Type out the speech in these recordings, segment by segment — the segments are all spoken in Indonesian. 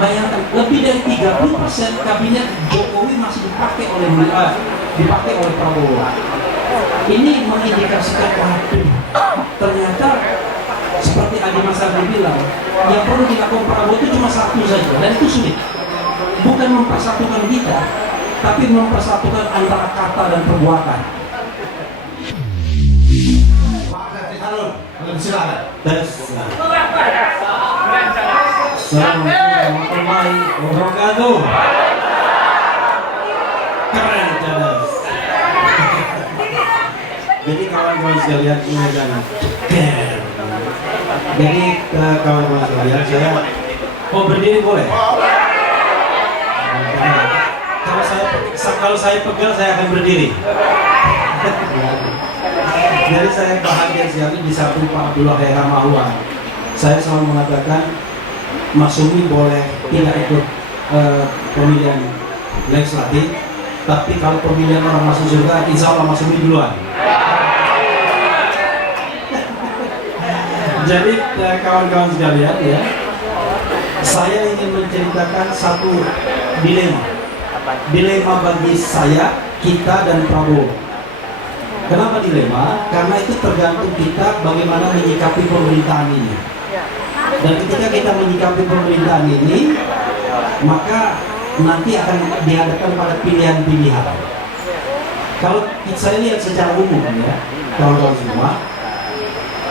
Bayangkan lebih dari 30% kabinet Jokowi masih dipakai oleh Prabowo. Ini mengindikasikan ternyata seperti Adi Masardi bilang, yang perlu dilakukan Prabowo itu cuma satu saja, dan itu sulit. Bukan mempersatukan kita, tapi mempersatukan antara kata dan perbuatan. Silakan. Assalamualaikum warahmatullahi wabarakatuh. Keren, Cadas. Jadi kawan-kawan sekalian ini jangan. Jadi kawan-kawan sekalian, saya berdiri boleh? Kalau saya pegal, saya akan berdiri. Jadi saya bahagia sekali di samping Pak Abdullah Khair Mahwan. Saya selalu mengatakan Mas Sumi boleh tidak ikut pemilihan legislatif, tapi kalau pemilihan orang masuk surga, insya Allah Mas Sumi duluan. Jadi kawan-kawan sekalian ya, saya ingin menceritakan satu dilema bagi saya, kita dan Prabowo. Kenapa dilema? Karena itu tergantung kita bagaimana menyikapi pemerintahan ini. Dan ketika kita menyikapi pemerintahan ini, maka nanti akan dihadapkan pada pilihan-pilihan. Kalau saya lihat secara umum ya, kawan-kawan semua,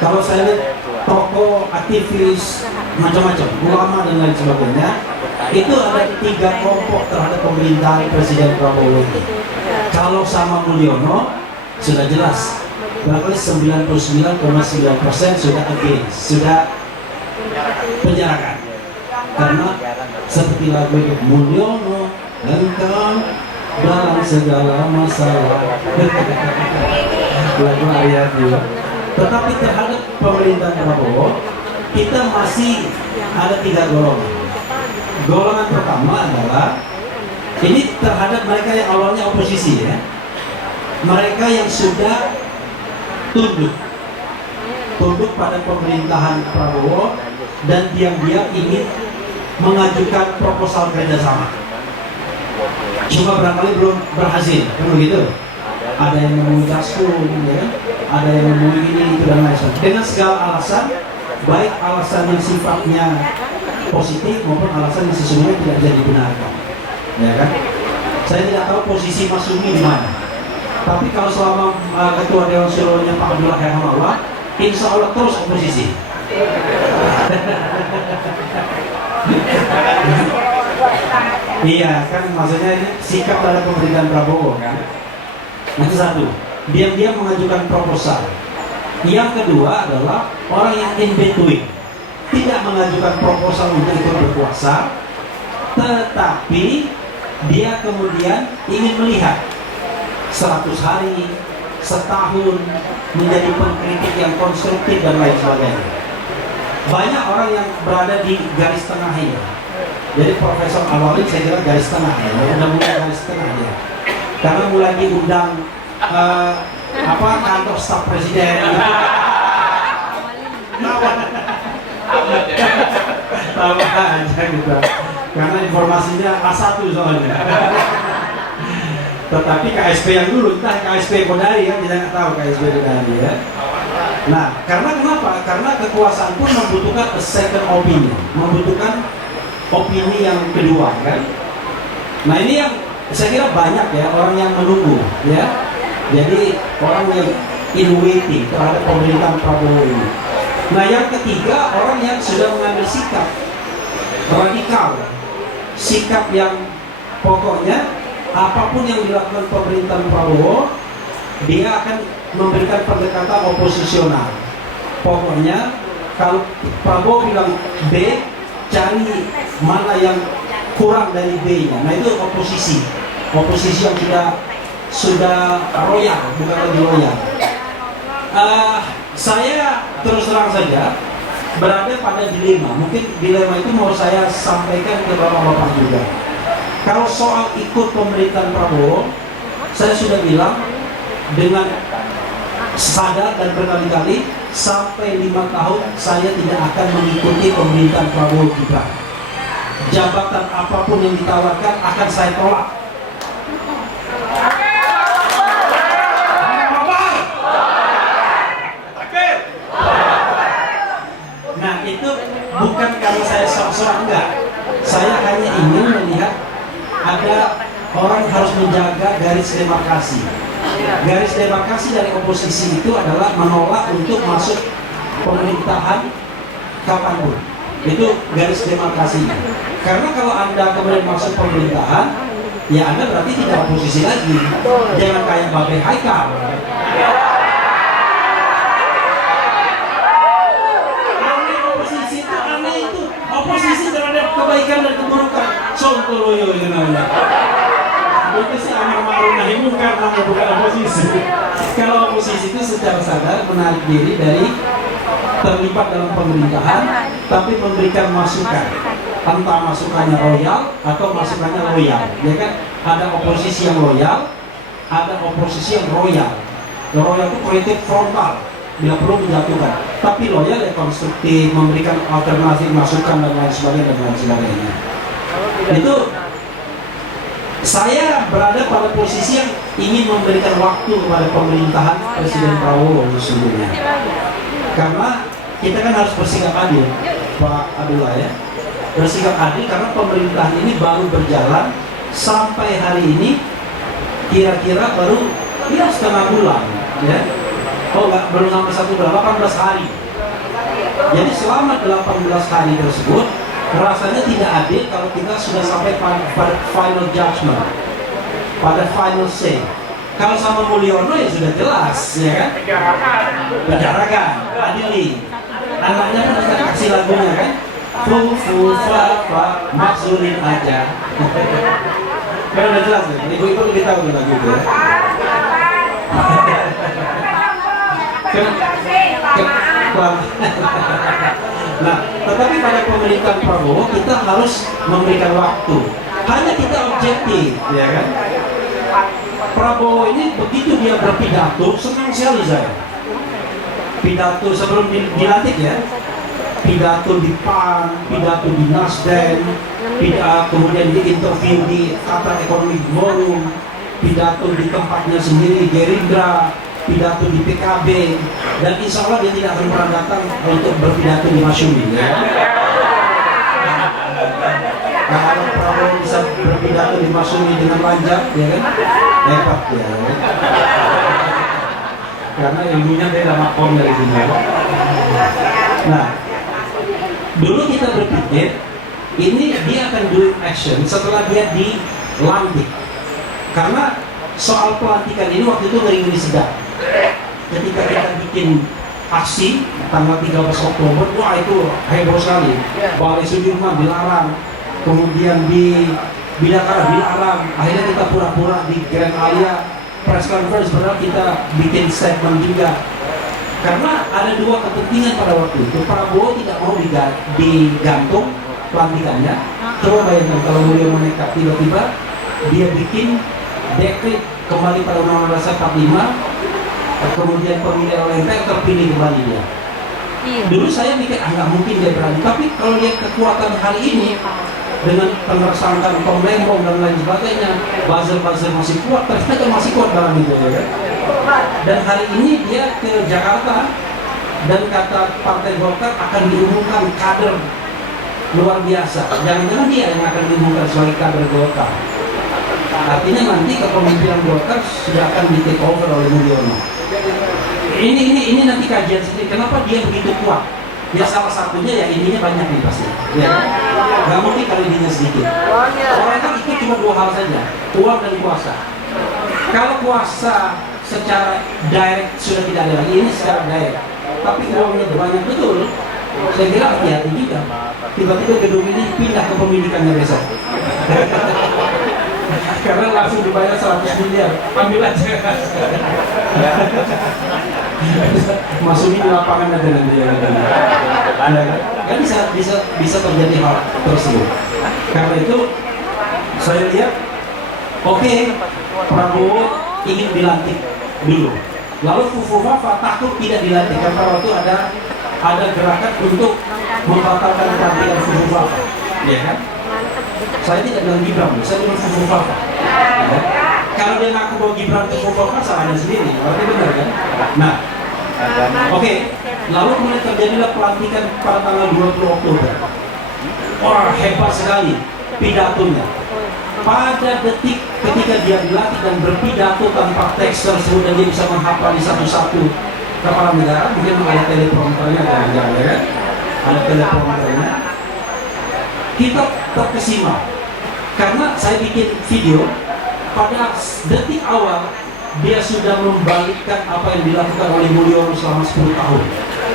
kalau saya lihat tokoh, aktivis, macam-macam, ulama dan lain sebagainya, itu ada 3 kelompok terhadap pemerintahan Presiden Prabowo ini. Kalau sama Mulyono, sudah jelas, berarti 99,9% sudah against, sudah penjarakan. Karena seperti lagu itu, Mulyono engkau dalam segala masalah. Lagu Arya juga. Tetapi terhadap pemerintahan Prabowo, kita masih ada 3 golongan. Golongan pertama adalah ini terhadap mereka yang awalnya oposisi ya. Mereka yang sudah tunduk pada pemerintahan Prabowo dan diam-diam ingin mengajukan proposal kerjasama. Cuma barangkali belum berhasil, kan begitu? Ada yang menemui Gaskun, ya? Ada yang menemui ini, itu dan lain sebagainya. Dengan segala alasan, baik alasan yang sifatnya positif maupun alasan yang sesungguhnya tidak bisa dibenarkan, ya kan? Saya tidak tahu posisi Mas Sumi di mana. Tapi kalau selama Ketua Dewan Syuronya Pak Abdullah Khair Mahwan, insya Allah terus oposisi. Iya kan, maksudnya ini sikap dari pemerintahan Prabowo kan. Itu satu, diam-diam mengajukan proposal. Yang kedua adalah orang yang in between, tidak mengajukan proposal untuk ikut berkuasa, tetapi dia kemudian ingin melihat 100 hari, setahun, menjadi pengkritik yang konstruktif dan lain sebagainya. Banyak orang yang berada di garis tengah ini. Jadi Profesor Awalin saya kira garis tengah ya, udah mulai garis tengah ya. Karena mulai diundang kantor staf presiden. Tahu aja gitu. Karena informasinya A1 soalnya. Tetapi KSP yang dulu, entah KSP Kodari kan, tidak tahu KSP Kodari ya. Nah, karena kenapa? Karena kekuasaan pun membutuhkan a second opinion, membutuhkan opini yang kedua kan. Nah ini yang saya kira banyak ya orang yang menunggu ya. Jadi orang yang in waiting terhadap pemerintahan Prabowo ini. Nah yang ketiga, orang yang sudah mengambil sikap radikal, sikap yang pokoknya apapun yang dilakukan pemerintahan Prabowo, dia akan memberikan pendekatan oposisional. Pokoknya kalau Prabowo bilang B, cari mana yang kurang dari B-nya. Nah itu oposisi yang sudah royal, bukan lagi loyal. Saya terus terang saja berada pada dilema. Mungkin dilema itu mau saya sampaikan ke bapak-bapak juga. Kalau soal ikut pemerintahan Prabowo, saya sudah bilang dengan sadar dan berkali-kali, sampai 5 tahun saya tidak akan mengikuti pemerintahan Prabowo Gibran. jabatan apapun yang ditawarkan akan saya tolak. Nah itu bukan karena saya sok-sok, enggak. Saya hanya ingin melihat ada orang harus menjaga garis demarkasi. Garis demarkasi dari oposisi itu adalah menolak untuk masuk pemerintahan kapanpun. Itu garis demarkasinya. Karena kalau Anda kemudian masuk pemerintahan, ya Anda berarti tidak oposisi lagi. Jangan kayak Babe Haikal. Oposisi itu aneh itu. Oposisi terhadap kebaikan dan keburukan. Sontoloyo yang namanya. Itu sih amar ma'ruf nahi munkar, namanya bukan oposisi. Kalau oposisi itu secara sadar menarik diri dari terlibat dalam pemerintahan, tapi memberikan masukan, entah masukannya royal atau masukannya loyal. Ya kan, ada oposisi yang loyal, ada oposisi yang royal. Royal itu kritik frontal, bila perlu menjatuhkan. Tapi loyal ya konstruktif, memberikan alternatif masukan dan lain sebagainya. Itu saya berada pada posisi yang ingin memberikan waktu kepada pemerintahan Presiden Prabowo sesungguhnya. Karena kita kan harus bersikap adil, Pak Abdullah ya. Bersikap adil karena pemerintahan ini baru berjalan sampai hari ini kira-kira baru ya setengah bulan ya. Oh enggak, belum sampai 1 bulan, 18 hari. Jadi selama 18 hari tersebut rasanya tidak adil kalau kita sudah sampai pada final judgment, pada final say. Kalau sama Mulyono ya sudah jelas, ya kan? Bicarakan, adili. Anaknya kan ada kasih lagunya kan? Fu fa maksulin aja. Kan udah jelas ya? Ibu-ibu lebih tahu lagu itu ya. Nah, tetapi pada pemerintahan Prabowo kita harus memberikan waktu. Hanya kita objektif, ya kan? Prabowo ini begitu dia berpidato, senang sekali saya. Pidato sebelum dilantik ya, pidato di PAN, pidato di Nasdem, kemudian di interview di Qatar Economic Forum, pidato di tempatnya sendiri Gerindra, pidato di PKB, dan insya Allah dia tidak akan pernah datang untuk berpidato di Masyumi ya. Nah, kalau Prabowo bisa berpidato di Masyumi dengan lancar, ya kan? Hebat ya. Karena ilmunya dia lama kom dari sini. Nah, dulu kita berpikir ini dia akan do action setelah dia dilantik. Karena soal pelantikan ini waktu itu ngeri-ngeri sedap. Ketika kita bikin aksi tanggal 13 Oktober, wah itu heboh sekali. Balai Sudirman dilarang, kemudian di Bidakara dilarang, akhirnya kita pura-pura di Grand Alia press conference, padahal kita bikin statement juga. Karena ada dua kepentingan pada waktu itu. Prabowo tidak mau digantung pelantikannya. Coba bayangkan kalau Mulyono nekat tiba-tiba dia bikin dekret kembali pada Undang-Undang Dasar 45, kemudian pemilihan oleh MPR terpilih kembali dia. Dulu saya mikir nggak mungkin dia berani, tapi kalau lihat kekuatan hari ini dengan penersangkaan Tom Lembong dan lain sebagainya, buzzer-buzzer masih kuat, ternyata masih kuat barang itu ya kan? Dan hari ini dia ke Jakarta dan kata Partai Golkar akan diumumkan kader luar biasa. Jangan-jangan dia yang akan diumumkan sebagai kader Golkar. Artinya nanti kepemimpinan Golkar sudah akan di take over oleh Mulyono. Ini nanti kajian sendiri. Kenapa dia begitu kuat? Ya salah satunya ya ininya banyak nih pasti. Ya. Gak mungkin kalau ininya sedikit. Orang kan itu cuma dua hal saja, uang dan kuasa. Kalau kuasa secara direct sudah tidak ada lagi, ini secara direct. Tapi uangnya banyak betul. Saya kira hati-hati juga. Tiba-tiba gedung ini pindah ke pemilikannya besok. Karena langsung dibayar 100 miliar, ambil aja. Masukin di lapangan aja nanti ya. Kan bisa terjadi hal tersebut. Karena itu saya lihat, oke, Prabowo ingin dilantik dulu. Lalu Fufufafa takut tidak dilantik karena waktu ada gerakan untuk membatalkan pelantikan Fufufafa, ya kan? Saya tidak bilang Gibran, saya bilang Fofofafa. Ya. Kalau dia ngaku bahwa Gibran itu Fofofafa, salahnya sendiri, berarti benar kan? Nah, oke. Lalu kemudian terjadilah pelantikan pada tanggal 20 Oktober. Wah, hebat sekali pidatonya. Pada detik ketika dia dilatih dan berpidato tanpa teks tersebut dan dia bisa menghafal di satu-satu kepala negara, mungkin ada teleprompternya kan? Ada teleprompternya. Kita terkesima karena saya bikin video pada detik awal dia sudah membalikkan apa yang dilakukan oleh Mulyono selama 10 tahun.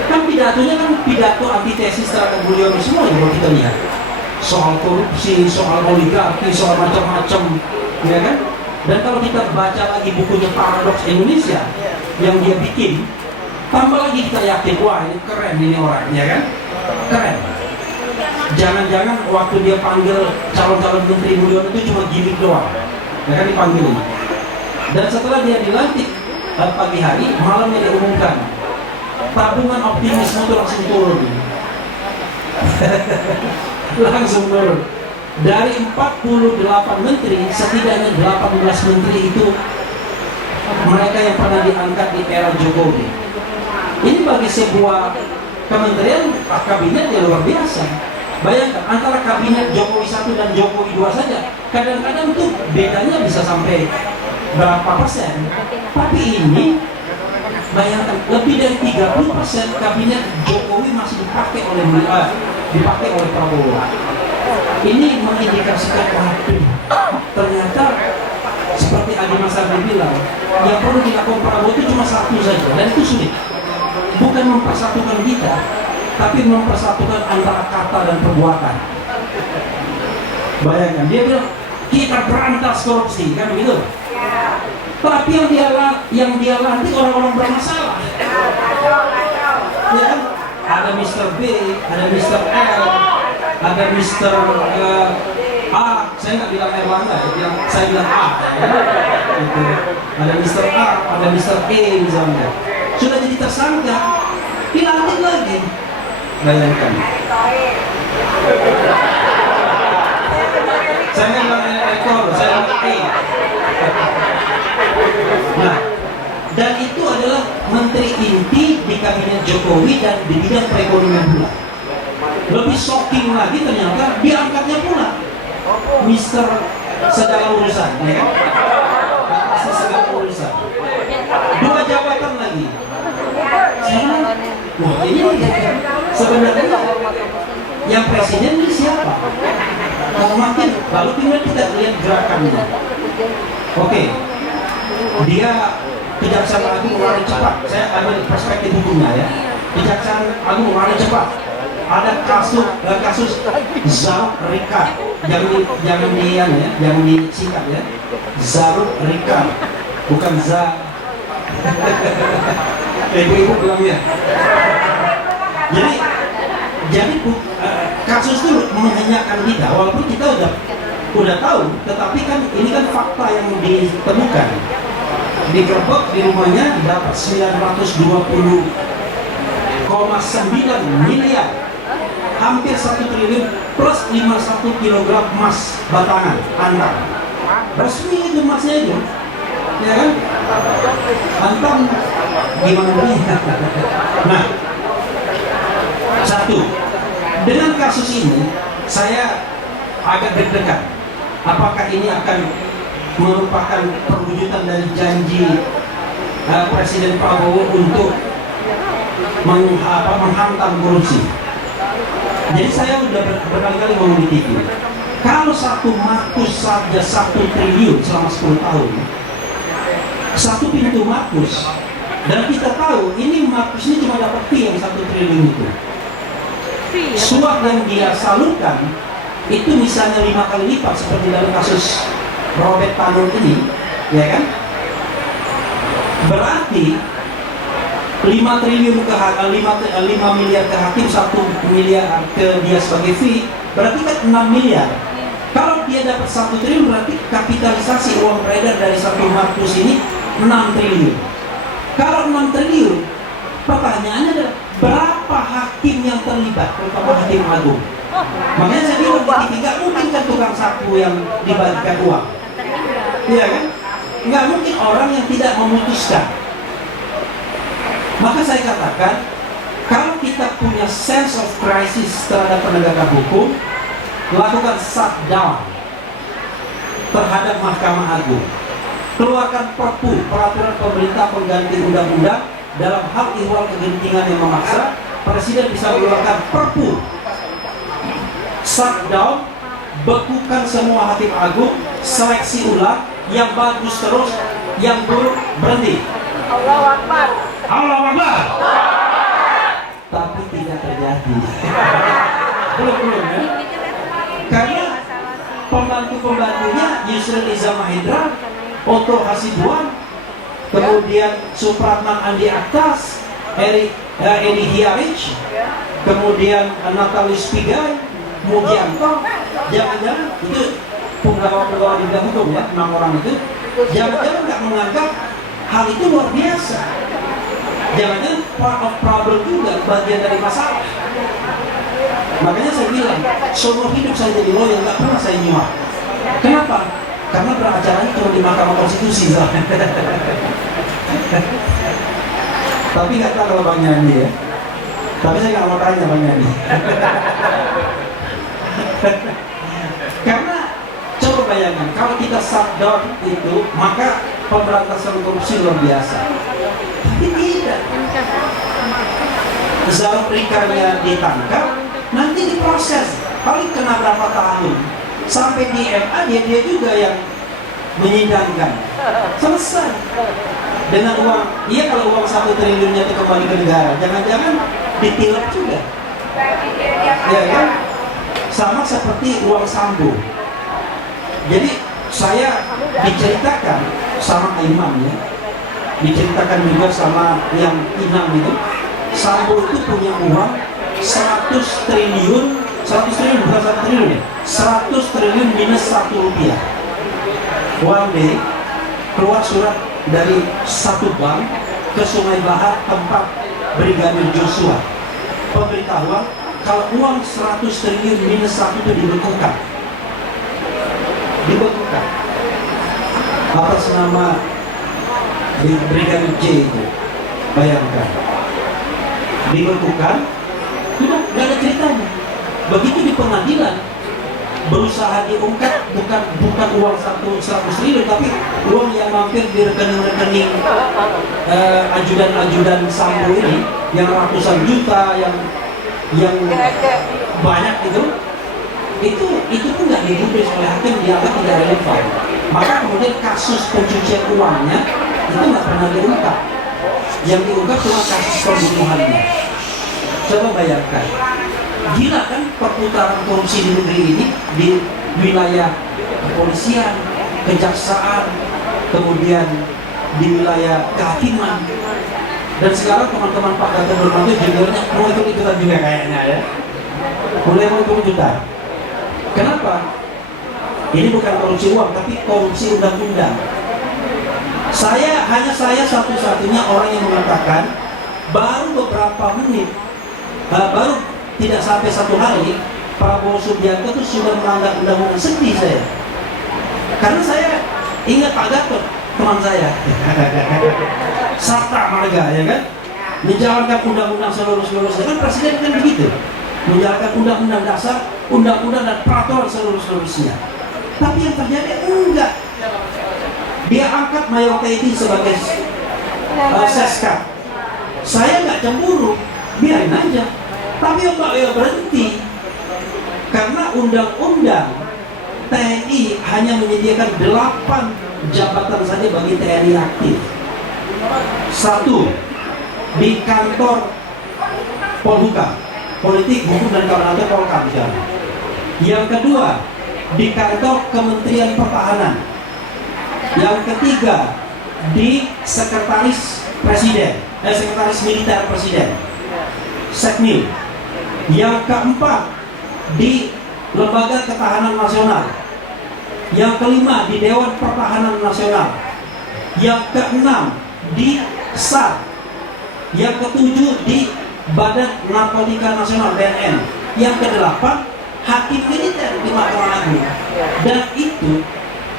Kan pidatonya kan pidato antitesis terhadap Mulyono semua yang kita lihat. Soal korupsi, soal oligarki, soal macam-macam, ya kan? Dan kalau kita baca lagi bukunya Paradoks Indonesia yang dia bikin, tambah lagi kita yakin, wah ini keren ini orang, ya kan? Keren. Jangan-jangan waktu dia panggil calon-calon menteri Mulyono itu cuma gimmick doang, ya kan dipanggil ini. Dan setelah dia dilantik pagi hari, malamnya dia umumkan tabungan optimisme itu langsung turun. Langsung turun. Dari 48 menteri, setidaknya 18 menteri itu mereka yang pernah diangkat di era Jokowi. Ini bagi sebuah kementerian kabinet yang luar biasa. Bayangkan antara kabinet Jokowi 1 dan Jokowi 2 saja, kadang-kadang tuh bedanya bisa sampai berapa persen. Tapi ini bayangkan lebih dari 30% kabinet Jokowi masih dipakai oleh Prabowo. Ini mengindikasikan ternyata seperti Adi Masardi bilang, yang perlu dilakukan Prabowo itu cuma satu saja, dan itu sulit. Bukan mempersatukan kita, tapi mempersatukan antara kata dan perbuatan. Bayangkan dia bilang kita berantas korupsi, kan begitu? Tapi yang dia lantik orang-orang bermasalah. Ya kan? Ada Mr. B, ada Mr. L, ada Mr. A. Saya nggak bilang Erlangga, saya bilang A. Ya. Gitu. Ada Mr. A, ada Mr. E misalnya. Sudah jadi tersangka, dilantik lagi. Bayangkan. Saya nggak bilang rekor, saya bilang E. Nah, dan itu adalah menteri inti di kabinet Jokowi dan di bidang perekonomian pula. Lebih shocking lagi ternyata diangkatnya pula Mister segala urusan, ya kan? Segala urusan. 2 jabatan lagi. Wah, ini sebenarnya yang presiden ini siapa? Kalau makin, lalu kemudian kita lihat gerakannya. Oke. Dia Kejaksaan Agung lari cepat. Saya ambil perspektif hukumnya ya. Kejaksaan Agung lari cepat. Ada kasus Zaruk Rika. Jangan disingkat ya. Zaruk Rika, bukan Za. Ibu-ibu bilang ya. Jadi kasus itu menghenyakan kita, walaupun kita udah tahu, tetapi kan ini kan fakta yang ditemukan. Digerebek di rumahnya dapat 920,9 miliar, hampir 1 triliun plus 51 kilogram emas batangan antam. Resmi itu emasnya itu, ya kan? Antam gimana nih? Nah, satu, dengan kasus ini saya agak deg-degan. Apakah ini akan merupakan perwujudan dari janji Presiden Prabowo untuk menghantam korupsi? Jadi saya sudah berkali-kali ngomong di TV, kalau satu markus saja 1 triliun selama 10 tahun, satu pintu markus, dan kita tahu ini markus ini cuma dapat fee yang 1 triliun itu. Suap yang dia salurkan itu misalnya 5 kali lipat seperti dalam kasus Robert Tanur ini, ya kan? Berarti 5 triliun ke 5 miliar ke hakim, 1 miliar ke dia sebagai fee, berarti kan 6 miliar. Kalau dia dapat 1 triliun, berarti kapitalisasi uang beredar dari satu markus ini 6 triliun. Kalau 6 triliun, pertanyaannya adalah berapa hakim yang terlibat, terutama hakim agung? Makanya saya bilang di TV, nggak mungkin kan tukang sapu yang dibagikan uang. Iya kan? Nggak mungkin orang yang tidak memutuskan. Maka saya katakan, kalau kita punya sense of crisis terhadap penegakan hukum, lakukan shutdown terhadap Mahkamah Agung. Keluarkan Perpu, peraturan pemerintah pengganti undang-undang dalam hal ihwal kegentingan yang memaksa. Presiden bisa mengeluarkan Perpu. Shutdown, bekukan semua hakim agung, seleksi ulang, yang bagus terus, yang buruk berhenti. Allahu Akbar. Allahu Akbar. Tapi tidak terjadi. Belum ya. Karena pembantu-pembantunya Yusril Iza Mahendra, Otto Hasibuan, kemudian Supratman Andi Aktas, Edi Hiarich, kemudian Natalis Pigai, Mugianto, jangan-jangan itu penggawa-penggawa di bidang hukum ya, 6 orang itu, jangan-jangan nggak menganggap hal itu luar biasa. Jangan-jangan part of problem juga, bagian dari masalah. Makanya saya bilang, seumur hidup saya jadi lawyer, nggak pernah saya nyuap. Kenapa? Karena beracaranya cuma di Mahkamah Konstitusi. Tapi nggak tahu kalau Bang Nyandi ya. Tapi saya nggak mau tanya Bang Nyandi. Karena coba bayangkan, kalau kita shutdown itu, maka pemberantasan korupsi luar biasa. Tapi tidak. Zalm Rikarnya ditangkap, nanti diproses. Paling kena berapa tahun? Sampai di MA dia juga yang menyidangkan. Selesai. Dengan uang, iya kalau uang 1 triliunnya itu kembali ke negara, jangan-jangan ditilep juga. Ya kan? Sama seperti uang Sambo. Jadi saya diceritakan sama Aiman ya, diceritakan juga sama yang Inang itu, Sambo itu punya uang 100 triliun bukan 1 triliun ya, 100 triliun minus 1 rupiah. One day keluar surat dari satu bank ke Sungai Bahar tempat Brigadir Joshua, pemberitahuan kalau uang 100 triliun minus 1 itu dibekukan atas nama Brigadir J itu. Bayangkan, dibekukan, udah nggak ada ceritanya. Begitu di pengadilan berusaha diungkap, bukan uang 100 triliun, tapi uang yang mampir di rekening-rekening ajudan-ajudan Sambo ini, yang ratusan juta, yang banyak itu pun nggak digubris oleh hakim, dianggap tidak relevan. Maka kemudian kasus pencucian uangnya itu nggak pernah diungkap. Yang diungkap cuma kasus pembunuhannya. Coba bayangkan, gila kan perputaran korupsi di negeri ini, di wilayah kepolisian, kejaksaan, kemudian di wilayah kehakiman. Dan sekarang teman-teman Pak Gatot Nurmantio juniornya mau ikut-ikutan juga kayaknya ya. Mulai mau ikut-ikutan. Kenapa? Ini bukan korupsi uang, tapi korupsi undang-undang. Hanya saya satu-satunya orang yang mengatakan baru beberapa menit, baru tidak sampai 1 hari, Prabowo Subianto itu sudah melanggar undang-undang. Sedih saya. Karena saya ingat Pak Gatot, teman saya. Sarta Marga, ya kan? Menjalankan undang-undang seluruh-seluruhnya. Kan presiden kan begitu. Menjalankan undang-undang dasar, undang-undang dan peraturan seluruh-seluruhnya. Tapi yang terjadi enggak. Dia angkat Mayor Teddy sebagai seskap. Saya nggak cemburu, biarin aja. Tapi ya berhenti. Karena undang-undang TNI hanya menyediakan 8 jabatan saja bagi TNI aktif. 1 di kantor Polhukam, Politik, Hukum dan Keamanan Polkam. Yang kedua di kantor Kementerian Pertahanan. Yang ketiga di Sekretaris Presiden, Sekretaris Militer Presiden, Sekmil. Yang keempat di Lembaga Ketahanan Nasional. Yang kelima di Dewan Pertahanan Nasional. Yang keenam di SAR. Yang ketujuh di Badan Narkotika Nasional (BNN). Yang kedelapan hakim militer di Mahkamah Agung, dan itu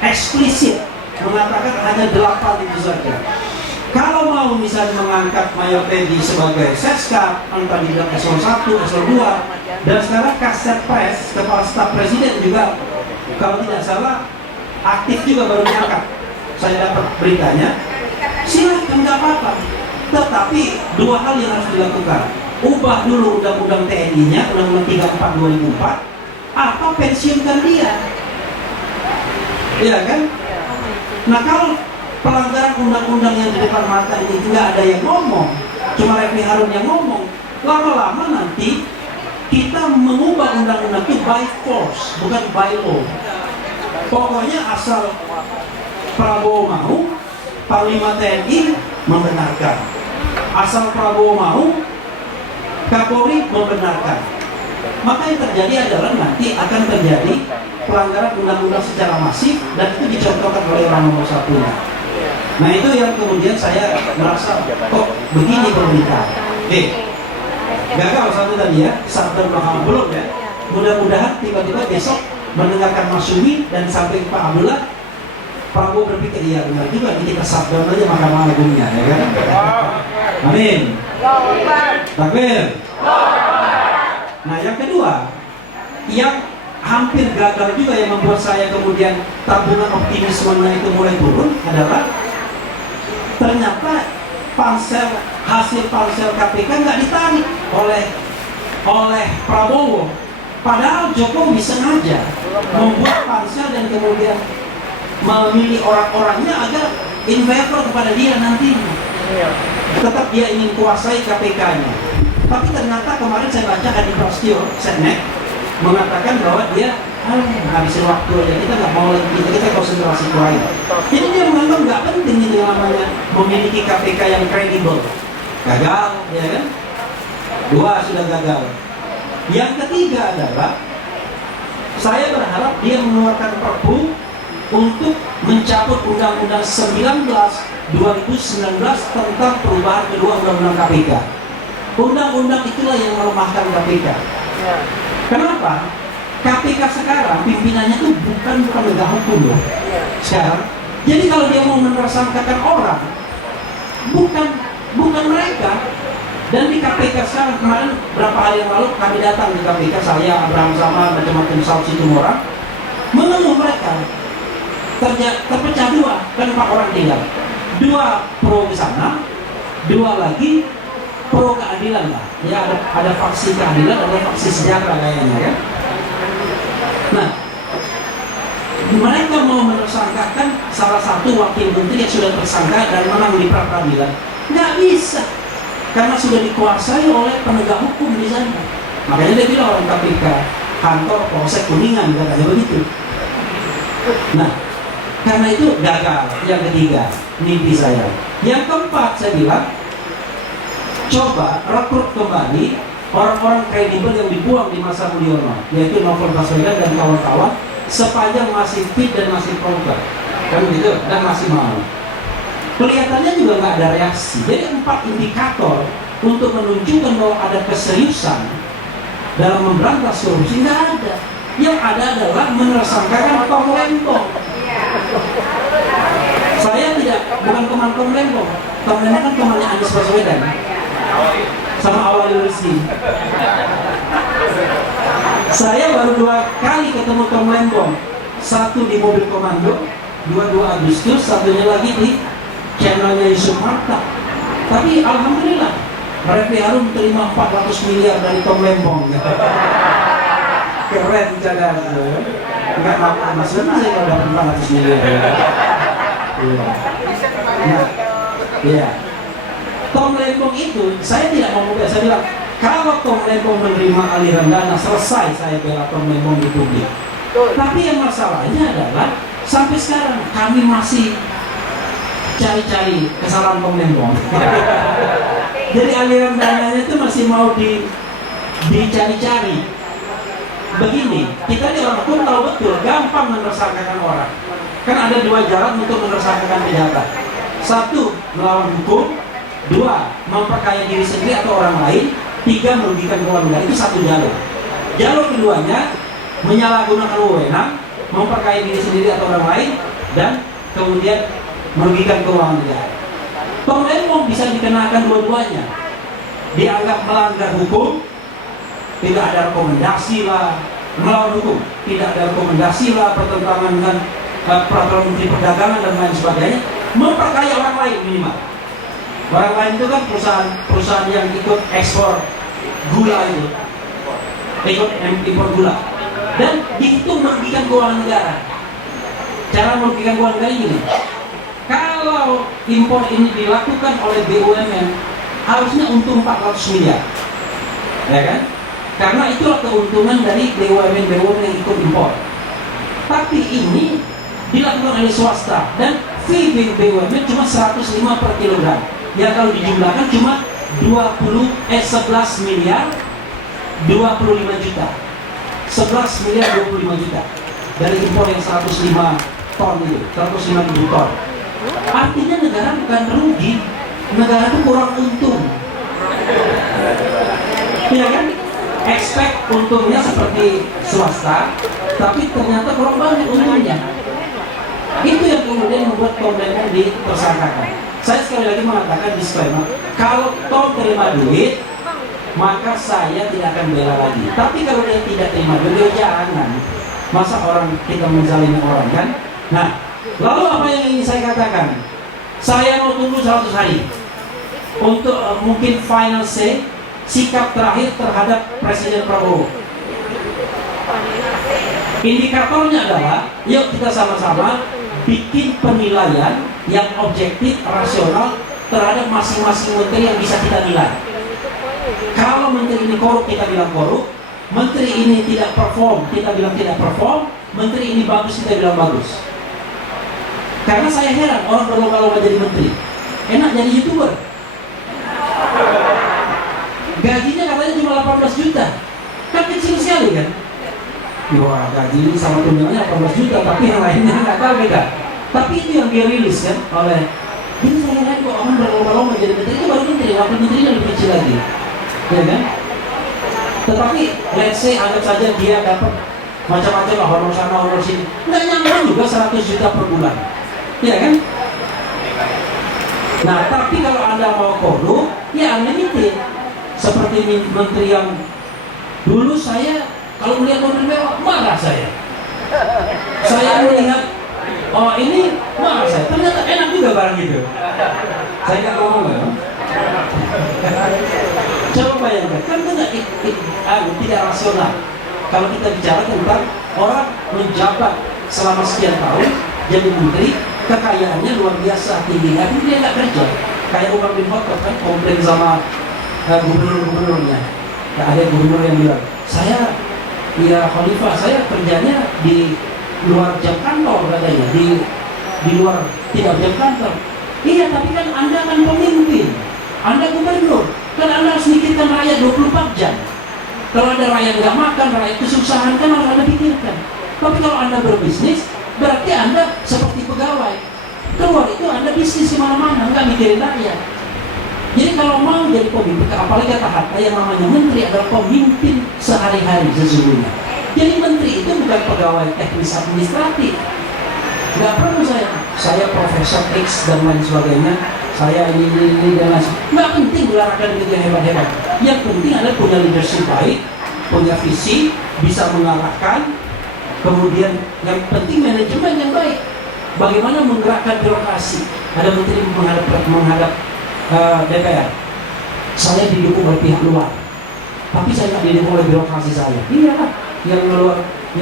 eksplisit mengatakan hanya 8 itu saja. Kalau mau misalnya mengangkat Mayor Teddy sebagai Seskap, entah di dalam eselon 1, eselon 2, dan sekarang Kasat Pres, Kepala Staf Presiden juga, kalau tidak salah, aktif juga baru diangkat. Saya dapat beritanya, silakan, nggak apa-apa. Tetapi dua hal yang harus dilakukan. Ubah dulu undang-undang TNI-nya, undang-undang 34 2004, atau pensiunkan dia. Iya kan? Nah, kalau pelanggaran undang-undang yang di depan mata ini nggak ada yang ngomong, cuma Refli Harun yang ngomong, lama-lama nanti kita mengubah undang-undang itu by force, bukan by law. Pokoknya asal Prabowo mau, Panglima TNI membenarkan. Asal Prabowo mau, Kapolri membenarkan. Maka yang terjadi adalah nanti akan terjadi pelanggaran undang-undang secara masif, dan itu dicontohkan oleh orang nomor satunya. Nah, itu yang kemudian saya merasa kok begini pemerintah. Gagal satu tadi ya, Sabda Mahkamah belum ya. Mudah-mudahan tiba-tiba besok mendengarkan Mas Sumi dan sampai Pak Abdullah, Prabowo berpikir, iya benar juga, kita sabda aja Mahkamah Agungnya, ya kan? Amin. Takbir. Nah, yang kedua, yang hampir gagal juga yang membuat saya kemudian tabungan optimismenya itu mulai turun adalah ternyata hasil pansel KPK nggak ditarik oleh Prabowo. Padahal Jokowi sengaja membuat pansel dan kemudian memilih orang-orangnya agar in favor kepada dia nantinya. Tetap dia ingin kuasai KPK-nya. Tapi ternyata kemarin saya baca Hadi Prasetyo Setnek mengatakan bahwa dia habisin waktu aja, kita nggak mau lagi, kita konsentrasi ke lain. Jadi dia menganggap nggak penting itu namanya memiliki KPK yang kredibel. Gagal, ya kan? Dua sudah gagal. Yang ketiga adalah saya berharap dia mengeluarkan Perpu untuk mencabut Undang-Undang 19 2019 tentang perubahan kedua Undang-Undang KPK. Undang-undang itulah yang melemahkan KPK. Kenapa? KPK sekarang pimpinannya itu bukan penegak hukum loh. Sekarang, jadi kalau dia mau menersangkakan orang, bukan mereka. Dan di KPK sekarang, kemarin berapa hari yang lalu kami datang di KPK, saya, Abraham Sama, macam-macam saus itu orang, mengeluh mereka. Terpecah dua, kan 4 orang tinggal. 2 pro ke sana, 2 lagi pro keadilan lah. Ya ada faksi keadilan, ada faksi sejahtera kayaknya kan. Nah, mereka mau menersangkakan salah satu wakil menteri yang sudah tersangka dan menang di pra peradilan. Nggak bisa, karena sudah dikuasai oleh penegak hukum di sana. Makanya dia bilang orang KPK, kantor Polsek Kuningan, katanya begitu. Nah, karena itu gagal. Yang ketiga, mimpi saya. Yang keempat, saya bilang, coba rekrut kembali orang-orang kredibel yang dibuang di masa Mulyono, yaitu Novel Baswedan dan kawan-kawan, sepanjang masih fit dan masih proper, kan gitu, dan masih mau. Kelihatannya juga nggak ada reaksi. Jadi 4 indikator untuk menunjukkan bahwa ada keseriusan dalam memberantas korupsi nggak ada. Yang ada adalah menersangkakan Tong Lembong. Saya bukan teman Tong Lembong. Tong Lembong kan temannya Anies Baswedan sama Awal Rizki. Saya baru 2 kali ketemu Tong Lembong. 1 di mobil komando, 22 Agustus, satunya lagi di channelnya Yusuf Marta. Tapi alhamdulillah, Refli Harun terima 400 miliar dari Tong Lembong. Keren cadang. Enggak mampu maksudnya saya kalau dapat 400 miliar. Nah, iya. Tong Lembong itu, saya tidak mau bela. Saya bilang, kalau Tong Lembong menerima aliran dana, selesai saya bela Tong Lembong di publik. Tapi yang masalahnya adalah, sampai sekarang kami masih cari-cari kesalahan Tong Lembong. Jadi aliran dananya itu masih mau dicari-cari. Begini, kita di orang hukum tahu betul, gampang menersangkakan orang. Kan ada 2 jalan untuk menersangkakan kejahatan. 1, melawan hukum. 2, memperkaya diri sendiri atau orang lain. 3, merugikan keluarga. Itu 1 jalur. Jalur keduanya, menyalahgunakan wewenang, memperkaya diri sendiri atau orang lain, dan kemudian merugikan keuangan negara. Pemdemo bisa dikenakan dua-duanya. Dianggap melanggar hukum, tidak ada rekomendasi lah, melawan hukum, tidak ada rekomendasi lah, bertentangan dengan peraturan Menteri Perdagangan dan lain sebagainya, memperkaya orang lain minimal. Orang lain itu kan perusahaan yang ikut ekspor gula itu, ikut impor gula, dan dihitung merugikan keuangan negara. Cara merugikan keuangan negara ini, kalau impor ini dilakukan oleh BUMN, harusnya untung 400 miliar, ya kan? Karena itulah keuntungan dari BUMN yang ikut impor. Tapi ini dilakukan oleh swasta, dan fee BUMN cuma 105 per kilogram. Ya kalau dijumlahkan cuma 11 miliar 25 juta. 11 miliar 25 juta dari impor yang 105 ton itu, 105 ribu ton. Artinya negara bukan rugi, negara itu kurang untung. Iya kan? Expect untungnya seperti swasta, tapi ternyata kurang banyak untungnya. Itu yang kemudian membuat Tom ditersangkakan. Saya sekali lagi mengatakan disclaimer, kalau Tom terima duit, maka saya tidak akan bela lagi. Tapi kalau dia tidak terima duit, jangan. Masa orang kita menzalimi orang, kan? Nah, lalu apa yang ingin saya katakan? Saya mau tunggu 100 hari untuk mungkin final say, sikap terakhir terhadap Presiden Prabowo. Indikatornya adalah, yuk kita sama-sama bikin penilaian yang objektif, rasional terhadap masing-masing menteri yang bisa kita nilai. Kalau menteri ini korup, kita bilang korup. Menteri ini tidak perform, kita bilang tidak perform. Menteri ini bagus, kita bilang bagus. Karena saya heran, orang berlomba-lomba jadi menteri, enak jadi YouTuber. Gajinya katanya cuma 18 juta, kan kecil sekali kan? Wah, gaji ini sama tunjangannya 18 juta, tapi yang lainnya nggak tahu beda. Tapi itu yang dirilis kan oleh, jadi saya heran kok orang berlomba-lomba jadi menteri, itu baru menteri, wakil menterinya lebih kecil lagi, ya kan? Tetapi let's say anggap saja dia dapat macam-macam lah, honor sana honor sini, nggak nyampe juga 100 juta per bulan, ya kan? Nah, tapi kalau Anda mau korup, ya unlimited. Seperti menteri yang dulu saya kalau melihat mobil mewah, marah saya. Saya melihat, oh ini marah saya. Ternyata enak juga barang itu. Saya nggak ngomong ya. Coba bayangkan, kan tidak rasional. Kalau kita bicara tentang orang menjabat selama sekian tahun jadi menteri, kekayaannya luar biasa tinggi, tapi dia nggak kerja. Kayak Umar bin Khattab kan komplain sama gubernur-gubernurnya. Nah, ada gubernur yang bilang, saya ya khalifah, saya kerjanya di luar jam kantor katanya, di luar tidak jam kantor. Iya, tapi kan Anda kan pemimpin, Anda gubernur, kan Anda harus mikirkan rakyat 24 jam. Kalau ada rakyat nggak makan, rakyat kesusahan, kan harus Anda pikirkan. Tapi kalau Anda berbisnis, berarti Anda seperti pegawai. Keluar itu Anda bisnis kemana-mana, nggak mikirin rakyat. Jadi kalau mau jadi pemimpin, apalagi kata Hatta, yang namanya menteri adalah pemimpin sehari-hari sesungguhnya. Jadi menteri itu bukan pegawai teknis administratif. Nggak perlu saya profesor X dan lain sebagainya, saya ini dan lain sebagainya. Nggak penting gelar akademik yang hebat-hebat. Yang penting adalah punya leadership baik, punya visi, bisa mengarahkan. Kemudian yang penting manajemen yang baik. Bagaimana menggerakkan birokrasi. Ada menteri menghadap DPR, saya didukung oleh pihak luar, tapi saya nggak didukung oleh birokrasi saya. Iya lah, yang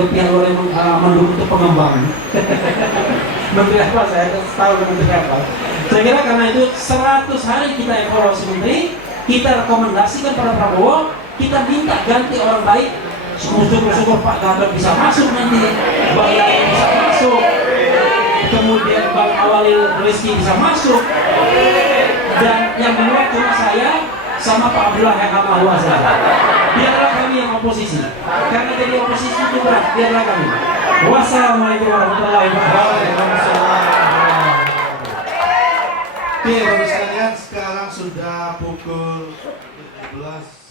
pihak luar yang mendukung untuk pengembangan. Menteri apa? Saya tahu menteri apa. Saya kira karena itu 100 hari kita evaluasi menteri, kita rekomendasikan pada Prabowo, kita minta ganti orang baik. Syukur-syukur Pak Gatot bisa masuk nanti, Bang Yaya bisa masuk, kemudian Bang Awalil Rizky bisa masuk. Dan yang kedua cuma saya sama Pak Abdullah yang Hamahwa saja. Biarlah kami yang oposisi, karena jadi oposisi itu berat. Biarlah kami. Wassalamualaikum warahmatullahi wabarakatuh. Oke, bapak sekalian, sekarang sudah pukul 17.